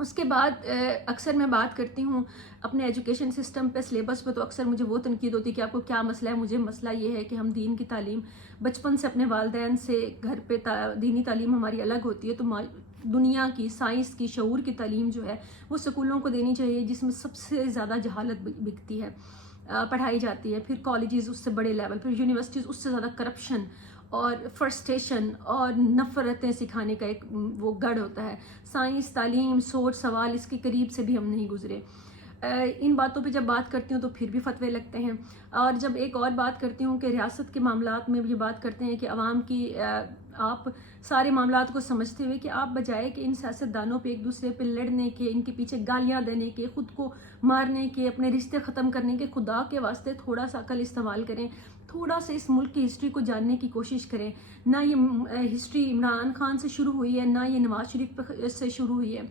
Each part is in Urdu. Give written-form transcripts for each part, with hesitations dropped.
اس کے بعد اکثر میں بات کرتی ہوں اپنے ایجوکیشن سسٹم پہ، سلیبس پہ، تو اکثر مجھے وہ تنقید ہوتی ہے کہ آپ کو کیا مسئلہ ہے. مجھے مسئلہ یہ ہے کہ ہم دین کی تعلیم بچپن سے اپنے والدین سے گھر پہ دینی تعلیم ہماری الگ ہوتی ہے، تو دنیا کی، سائنس کی، شعور کی تعلیم جو ہے وہ سکولوں کو دینی چاہیے، جس میں سب سے زیادہ جہالت بکتی ہے، پڑھائی جاتی ہے. پھر کالجز اس سے بڑے لیول، پھر یونیورسٹیز اس سے زیادہ کرپشن اور فرسٹریشن اور نفرتیں سکھانے کا ایک وہ گڑھ ہوتا ہے. سائنس، تعلیم، سوچ، سوال، اس کے قریب سے بھی ہم نہیں گزرے. ان باتوں پہ جب بات کرتی ہوں تو پھر بھی فتوے لگتے ہیں. اور جب ایک اور بات کرتی ہوں کہ ریاست کے معاملات میں یہ بات کرتے ہیں کہ عوام کی آپ سارے معاملات کو سمجھتے ہوئے کہ آپ بجائے کہ ان سیاستدانوں پہ ایک دوسرے پہ لڑنے کے، ان کے پیچھے گالیاں دینے کے، خود کو مارنے کے، اپنے رشتے ختم کرنے کے، خدا کے واسطے تھوڑا سا عقل استعمال کریں، تھوڑا سا اس ملک کی ہسٹری کو جاننے کی کوشش کریں. نہ یہ ہسٹری عمران خان سے شروع ہوئی ہے، نہ یہ نواز شریف سے شروع ہوئی ہے.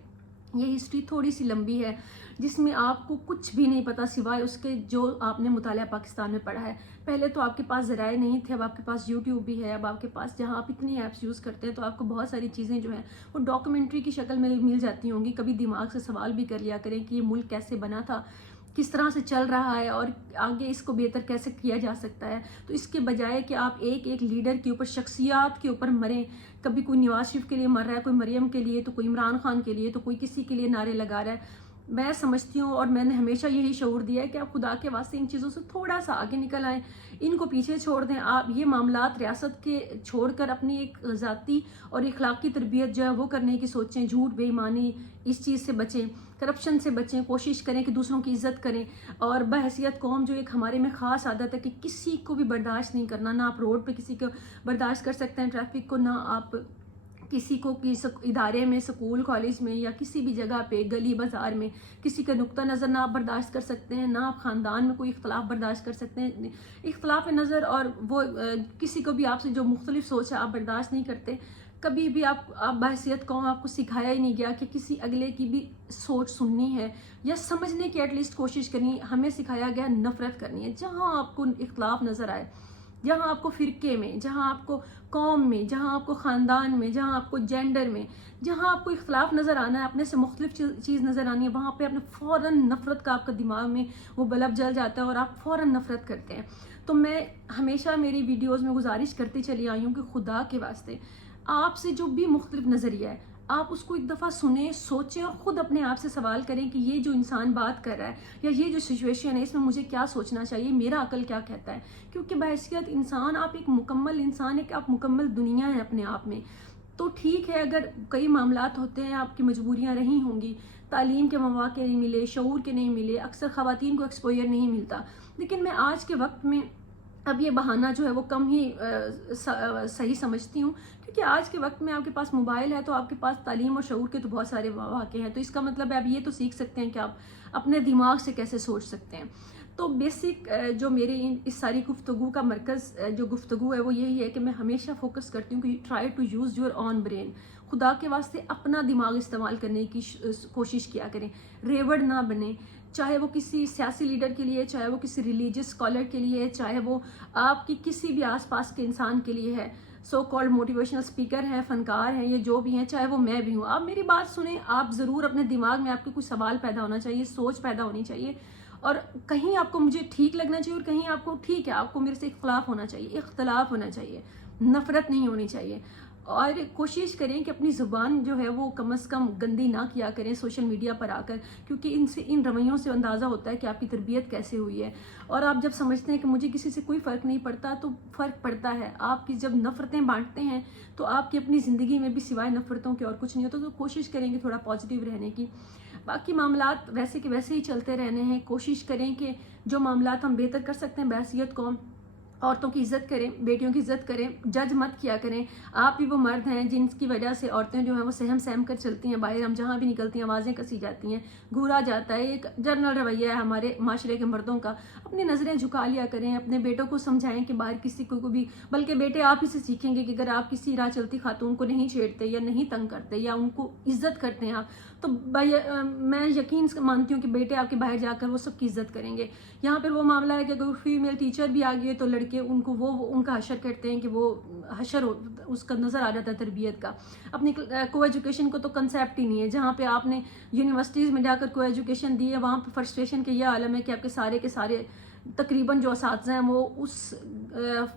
یہ ہسٹری تھوڑی سی لمبی ہے جس میں آپ کو کچھ بھی نہیں پتا سوائے اس کے جو آپ نے مطالعہ پاکستان میں پڑھا ہے. پہلے تو آپ کے پاس ذرائع نہیں تھے، اب آپ کے پاس یوٹیوب بھی ہے، اب آپ کے پاس جہاں آپ اتنی ایپس یوز کرتے ہیں تو آپ کو بہت ساری چیزیں جو ہیں وہ ڈاکومنٹری کی شکل میں مل جاتی ہوں گی. کبھی دماغ سے سوال بھی کر لیا کریں کہ یہ ملک کیسے بنا تھا، کس طرح سے چل رہا ہے، اور آگے اس کو بہتر کیسے کیا جا سکتا ہے. تو اس کے بجائے کہ آپ ایک ایک لیڈر کے اوپر، شخصیات کے اوپر مریں، کبھی کوئی نواز شریف کے لیے مر رہا ہے، کوئی مریم کے لیے، تو کوئی عمران خان کے لیے، تو کوئی کسی کے لیے نعرے لگا رہا ہے. میں سمجھتی ہوں اور میں نے ہمیشہ یہی شعور دیا ہے کہ آپ خدا کے واسطے ان چیزوں سے تھوڑا سا آگے نکل آئیں، ان کو پیچھے چھوڑ دیں. آپ یہ معاملات ریاست کے چھوڑ کر اپنی ایک ذاتی اور اخلاقی تربیت جو ہے وہ کرنے کی سوچیں. جھوٹ، بے ایمانی، اس چیز سے بچیں، کرپشن سے بچیں. کوشش کریں کہ دوسروں کی عزت کریں. اور بحیثیت قوم جو ایک ہمارے میں خاص عادت ہے کہ کسی کو بھی برداشت نہیں کرنا. نہ آپ روڈ پہ کسی کو برداشت کر سکتے ہیں ٹریفک کو، نہ آپ کسی کو ادارے میں، سکول، کالج میں، یا کسی بھی جگہ پہ، گلی بازار میں کسی کا نقطہ نظر نہ آپ برداشت کر سکتے ہیں. نہ آپ خاندان میں کوئی اختلاف برداشت کر سکتے ہیں. اختلاف نظر اور وہ کسی کو بھی آپ سے جو مختلف سوچ ہے آپ برداشت نہیں کرتے. کبھی بھی آپ بحیثیت قوم آپ کو سکھایا ہی نہیں گیا کہ کسی اگلے کی بھی سوچ سننی ہے یا سمجھنے کی ایٹ لیسٹ کوشش کرنی. ہمیں سکھایا گیا نفرت کرنی ہے. جہاں آپ کو اختلاف نظر آئے، جہاں آپ کو فرقے میں، جہاں آپ کو قوم میں، جہاں آپ کو خاندان میں، جہاں آپ کو جینڈر میں، جہاں آپ کو اختلاف نظر آنا ہے، اپنے سے مختلف چیز نظر آنی ہے، وہاں پہ اپنے فوراً نفرت کا آپ کا دماغ میں وہ بلب جل جاتا ہے اور آپ فوراً نفرت کرتے ہیں. تو میں ہمیشہ میری ویڈیوز میں گزارش کرتی چلی آئی ہوں کہ خدا کے واسطے آپ سے جو بھی مختلف نظریہ ہے آپ اس کو ایک دفعہ سنیں، سوچیں اور خود اپنے آپ سے سوال کریں کہ یہ جو انسان بات کر رہا ہے یا یہ جو سچویشن ہے اس میں مجھے کیا سوچنا چاہیے، میرا عقل کیا کہتا ہے. کیونکہ بحیثیت انسان آپ ایک مکمل انسان ہے، کہ آپ مکمل دنیا ہے اپنے آپ میں. تو ٹھیک ہے اگر کئی معاملات ہوتے ہیں، آپ کی مجبوریاں رہی ہوں گی، تعلیم کے مواقع نہیں ملے، شعور کے نہیں ملے، اکثر خواتین کو ایکسپوئر نہیں ملتا. لیکن میں آج کے وقت میں اب یہ بہانہ جو ہے وہ کم ہی صحیح سمجھتی ہوں، کیونکہ آج کے وقت میں آپ کے پاس موبائل ہے تو آپ کے پاس تعلیم اور شعور کے تو بہت سارے مواقع ہیں. تو اس کا مطلب ہے آپ یہ تو سیکھ سکتے ہیں کہ آپ اپنے دماغ سے کیسے سوچ سکتے ہیں. تو بیسک جو میرے اس ساری گفتگو کا مرکز جو گفتگو ہے وہ یہی ہے کہ میں ہمیشہ فوکس کرتی ہوں کہ try to use your own brain. خدا کے واسطے اپنا دماغ استعمال کرنے کی کوشش کیا کریں. ریوڑ نہ بنیں، چاہے وہ کسی سیاسی لیڈر کے لیے، چاہے وہ کسی ریلیجس اسکالر کے لیے، چاہے وہ آپ کی کسی بھی آس پاس کے انسان کے لیے ہے. سو کالڈ موٹیویشنل اسپیکر ہیں، فنکار ہیں، یہ جو بھی ہیں، چاہے وہ میں بھی ہوں. آپ میری بات سنیں، آپ ضرور اپنے دماغ میں آپ کے کچھ سوال پیدا ہونا چاہیے، سوچ پیدا ہونی چاہیے. اور کہیں آپ کو مجھے ٹھیک لگنا چاہیے اور کہیں آپ کو ٹھیک ہے، آپ کو میرے سے اختلاف ہونا چاہیے، نفرت نہیں ہونی چاہیے. اور کوشش کریں کہ اپنی زبان جو ہے وہ کم از کم گندی نہ کیا کریں سوشل میڈیا پر آ کر، کیونکہ ان رویوں سے اندازہ ہوتا ہے کہ آپ کی تربیت کیسے ہوئی ہے. اور آپ جب سمجھتے ہیں کہ مجھے کسی سے کوئی فرق نہیں پڑتا تو فرق پڑتا ہے. آپ کی جب نفرتیں بانٹتے ہیں تو آپ کی اپنی زندگی میں بھی سوائے نفرتوں کے اور کچھ نہیں ہوتا. تو کوشش کریں کہ تھوڑا پازیٹیو رہنے کی. باقی معاملات ویسے کہ ویسے ہی چلتے رہنے ہیں. کوشش کریں کہ جو معاملات ہم بہتر کر سکتے ہیں، بحیثیت قوم عورتوں کی عزت کریں، بیٹیوں کی عزت کریں، جج مت کیا کریں. آپ بھی وہ مرد ہیں جن کی وجہ سے عورتیں جو ہیں وہ سہم کر چلتی ہیں باہر. ہم جہاں بھی نکلتی ہیں آوازیں کسی جاتی ہیں، گھورا جاتا ہے. ایک جنرل رویہ ہے ہمارے معاشرے کے مردوں کا. اپنی نظریں جھکا لیا کریں، اپنے بیٹوں کو سمجھائیں کہ باہر کسی کو بھی، بلکہ بیٹے آپ ہی سے سیکھیں گے کہ اگر آپ کسی راہ چلتی خاتون کو نہیں چھیڑتے یا نہیں تنگ کرتے یا ان کو عزت کرتے ہیں آپ، تو میں یقین مانتی ہوں کہ بیٹے آپ کے باہر جا کر وہ سب کی عزت کریں گے. یہاں پر وہ معاملہ ہے کہ اگر فیمیل ٹیچر بھی آ گئی ہے تو لڑکی کے ان کو وہ ان کا حشر کرتے ہیں کہ وہ حشر اس کا نظر آ جاتا ہے تربیت کا. اپنی کو ایجوکیشن کو تو کنسیپٹ ہی نہیں ہے. جہاں پہ آپ نے یونیورسٹیز میں جا کر کو ایجوکیشن دی ہے وہاں پہ فرسٹریشن کے یہ عالم ہے کہ آپ کے سارے تقریباً جو اساتذہ ہیں وہ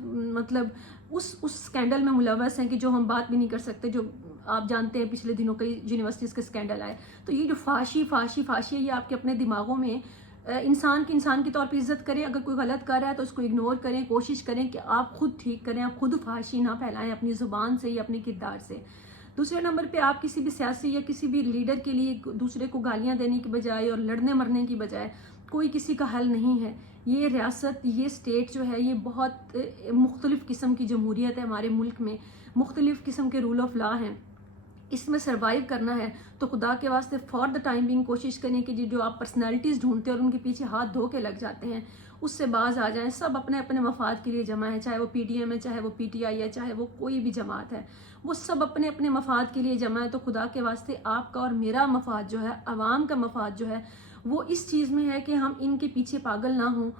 مطلب اس اسکینڈل میں ملوث ہیں کہ جو ہم بات بھی نہیں کر سکتے. جو آپ جانتے ہیں پچھلے دنوں کئی یونیورسٹیز کے اسکینڈل آئے. تو یہ جو فحاشی ہے یہ آپ کے اپنے دماغوں میں انسان کی طور پہ عزت کریں. اگر کوئی غلط کر رہا ہے تو اس کو اگنور کریں. کوشش کریں کہ آپ خود ٹھیک کریں. آپ خود فحاشی نہ پھیلائیں اپنی زبان سے یا اپنے کردار سے. دوسرے نمبر پہ آپ کسی بھی سیاسی یا کسی بھی لیڈر کے لیے دوسرے کو گالیاں دینے کی بجائے اور لڑنے مرنے کی بجائے کوئی کسی کا حل نہیں ہے. یہ ریاست یہ اسٹیٹ جو ہے یہ بہت مختلف قسم کی جمہوریت ہے. ہمارے ملک میں مختلف قسم کے رول آف لا ہیں. اس میں سروائیو کرنا ہے تو خدا کے واسطے فار دا ٹائم بینگ کوشش کریں کہ جو آپ پرسنالٹیز ڈھونڈتے ہیں اور ان کے پیچھے ہاتھ دھو کے لگ جاتے ہیں اس سے باز آ جائیں. سب اپنے اپنے مفاد کے لیے جمع ہے. چاہے وہ پی ڈی ایم ہے, چاہے وہ پی ٹی آئی ہے, چاہے وہ کوئی بھی جماعت ہے, وہ سب اپنے اپنے مفاد کے لیے جمع ہے. تو خدا کے واسطے آپ کا اور میرا مفاد جو ہے, عوام کا مفاد جو ہے, وہ اس چیز میں ہے کہ ہم ان کے پیچھے پاگل نہ ہوں.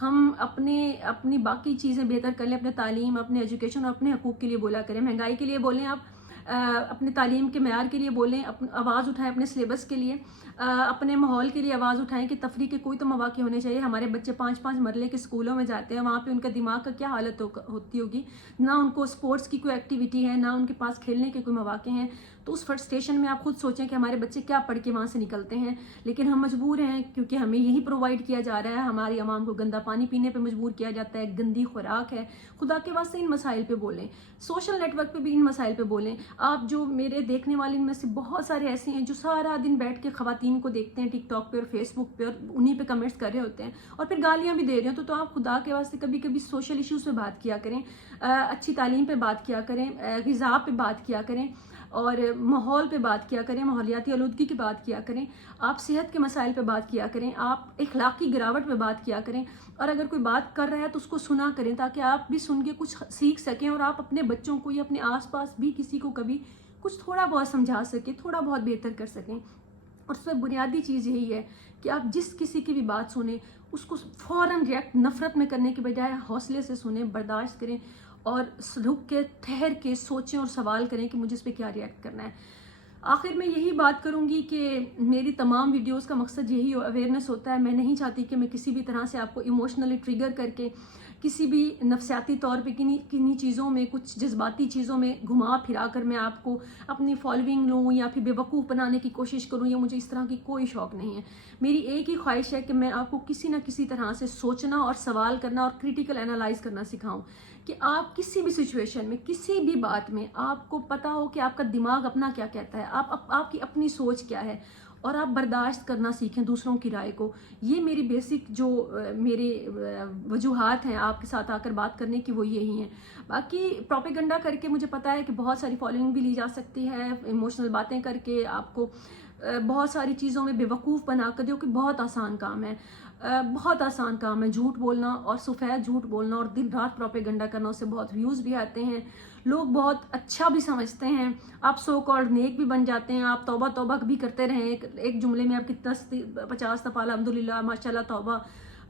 ہم اپنی باقی چیزیں بہتر کر لیں. اپنے تعلیم, اپنے ایجوکیشن اور اپنے حقوق کے لیے بولا کریں. مہنگائی کے لیے بولیں, آپ اپنے تعلیم کے معیار کے لیے بولیں, آواز اٹھائیں اپنے سلیبس کے لیے, اپنے ماحول کے لیے آواز اٹھائیں کہ تفریح کے کوئی تو مواقع ہونے چاہیے. ہمارے بچے 5 مرلے کے اسکولوں میں جاتے ہیں, وہاں پہ ان کا دماغ کا کیا حالت ہوتی ہوگی. نہ ان کو اسپورٹس کی کوئی ایکٹیویٹی ہے, نہ ان کے پاس کھیلنے کے کوئی مواقع ہیں. تو اس فرسٹریشن میں آپ خود سوچیں کہ ہمارے بچے کیا پڑھ کے وہاں سے نکلتے ہیں. لیکن ہم مجبور ہیں کیونکہ ہمیں یہی پرووائڈ کیا جا رہا ہے. ہماری عوام کو گندا پانی پینے پہ مجبور کیا جاتا ہے, گندی خوراک ہے. خدا کے واسطے ان مسائل پہ بولیں. سوشل نیٹ ورک پہ بھی ان مسائل پہ بولیں. آپ جو میرے دیکھنے والے ان میں سے بہت سارے ایسے ہیں جو سارا دن بیٹھ کے خواتین کو دیکھتے ہیں ٹک ٹاک پہ اور فیس بک پہ اور انہیں پہ کمنٹس کر رہے ہوتے ہیں اور پھر گالیاں بھی دے رہے ہیں. تو آپ خدا کے واسطے کبھی سوشل ایشوز پہ بات کیا کریں, اچھی تعلیم پہ بات کیا کریں, غذا پہ بات کیا کریں اور ماحول پہ بات کیا کریں, ماحولیاتی آلودگی کی بات کیا کریں. آپ صحت کے مسائل پہ بات کیا کریں, آپ اخلاقی گراوٹ پہ بات کیا کریں. اور اگر کوئی بات کر رہا ہے تو اس کو سنا کریں تاکہ آپ بھی سن کے کچھ سیکھ سکیں اور آپ اپنے بچوں کو یا اپنے آس پاس بھی کسی کو کبھی کچھ تھوڑا بہت سمجھا سکیں, تھوڑا بہت بہتر کر سکیں. اور اس میں بنیادی چیز یہی ہے کہ آپ جس کسی کی بھی بات سنیں اس کو فوراً ریئیکٹ نفرت میں کرنے کے بجائے حوصلے سے سنیں, برداشت کریں اور رک کے ٹھہر کے سوچیں اور سوال کریں کہ مجھے اس پہ کیا ریئیکٹ کرنا ہے. آخر میں یہی بات کروں گی کہ میری تمام ویڈیوز کا مقصد یہی اویئرنیس ہوتا ہے. میں نہیں چاہتی کہ میں کسی بھی طرح سے آپ کو ایموشنلی ٹریگر کر کے کسی بھی نفسیاتی طور پہ کنی چیزوں میں, کچھ جذباتی چیزوں میں گھما پھرا کر میں آپ کو اپنی فالوئنگ لوں یا پھر بے وقوف بنانے کی کوشش کروں. یا مجھے اس طرح کی کوئی شوق نہیں ہے. میری ایک ہی خواہش ہے کہ میں آپ کو کسی نہ کسی طرح سے سوچنا اور سوال کرنا اور کریٹیکل انالائز کرنا سکھاؤں کہ آپ کسی بھی سچویشن میں, کسی بھی بات میں آپ کو پتہ ہو کہ آپ کا دماغ اپنا کیا کہتا ہے, آپ کی اپنی سوچ کیا ہے اور آپ برداشت کرنا سیکھیں دوسروں کی رائے کو. یہ میری بیسک جو میرے وجوہات ہیں آپ کے ساتھ آ کر بات کرنے کی وہ یہی ہیں. باقی پروپیگنڈا کر کے مجھے پتہ ہے کہ بہت ساری فالوئنگ بھی لی جا سکتی ہے, ایموشنل باتیں کر کے آپ کو بہت ساری چیزوں میں بے وقوف بنا کر, جو کہ بہت آسان کام ہے, بہت آسان کام ہے. جھوٹ بولنا اور سفید جھوٹ بولنا اور دن رات پروپیگنڈا کرنا, اس سے بہت ویوز بھی آتے ہیں, لوگ بہت اچھا بھی سمجھتے ہیں, آپ سو کالڈ نیک بھی بن جاتے ہیں. آپ توبہ توبہ بھی کرتے رہیں, ایک جملے میں آپ کتنا 50 دفعہ الحمدللہ ماشاءاللہ توبہ.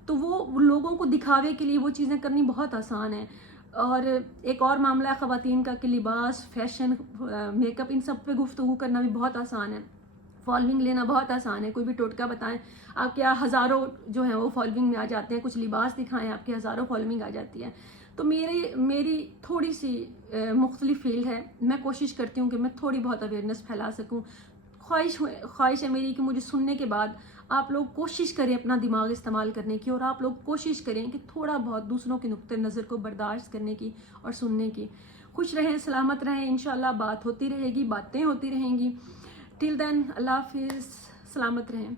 تو وہ لوگوں کو دکھاوے کے لیے وہ چیزیں کرنی بہت آسان ہیں. اور ایک اور معاملہ ہے خواتین کا کہ لباس, فیشن, میک اپ, ان سب پہ گفتگو کرنا بھی بہت آسان ہے. فالوئنگ لینا بہت آسان ہے. کوئی بھی ٹوٹکا بتائیں, آپ کے ہزاروں جو ہیں وہ فالوئنگ میں آ جاتے ہیں. کچھ لباس دکھائیں, آپ کے ہزاروں فالوئنگ آ جاتی ہے. تو میری تھوڑی سی مختلف فیلڈ ہے. میں کوشش کرتی ہوں کہ میں تھوڑی بہت اویئرنیس پھیلا سکوں. خواہش ہے میری کہ مجھے سننے کے بعد آپ لوگ کوشش کریں اپنا دماغ استعمال کرنے کی, اور آپ لوگ کوشش کریں کہ تھوڑا بہت دوسروں کے نقطۂ نظر کو برداشت کرنے کی اور سننے کی. خوش رہیں, سلامت رہیں. انشاءاللہ بات ہوتی رہے گی, باتیں ہوتی رہیں گی. ٹل دین اللہ حافظ, سلامت رہیں.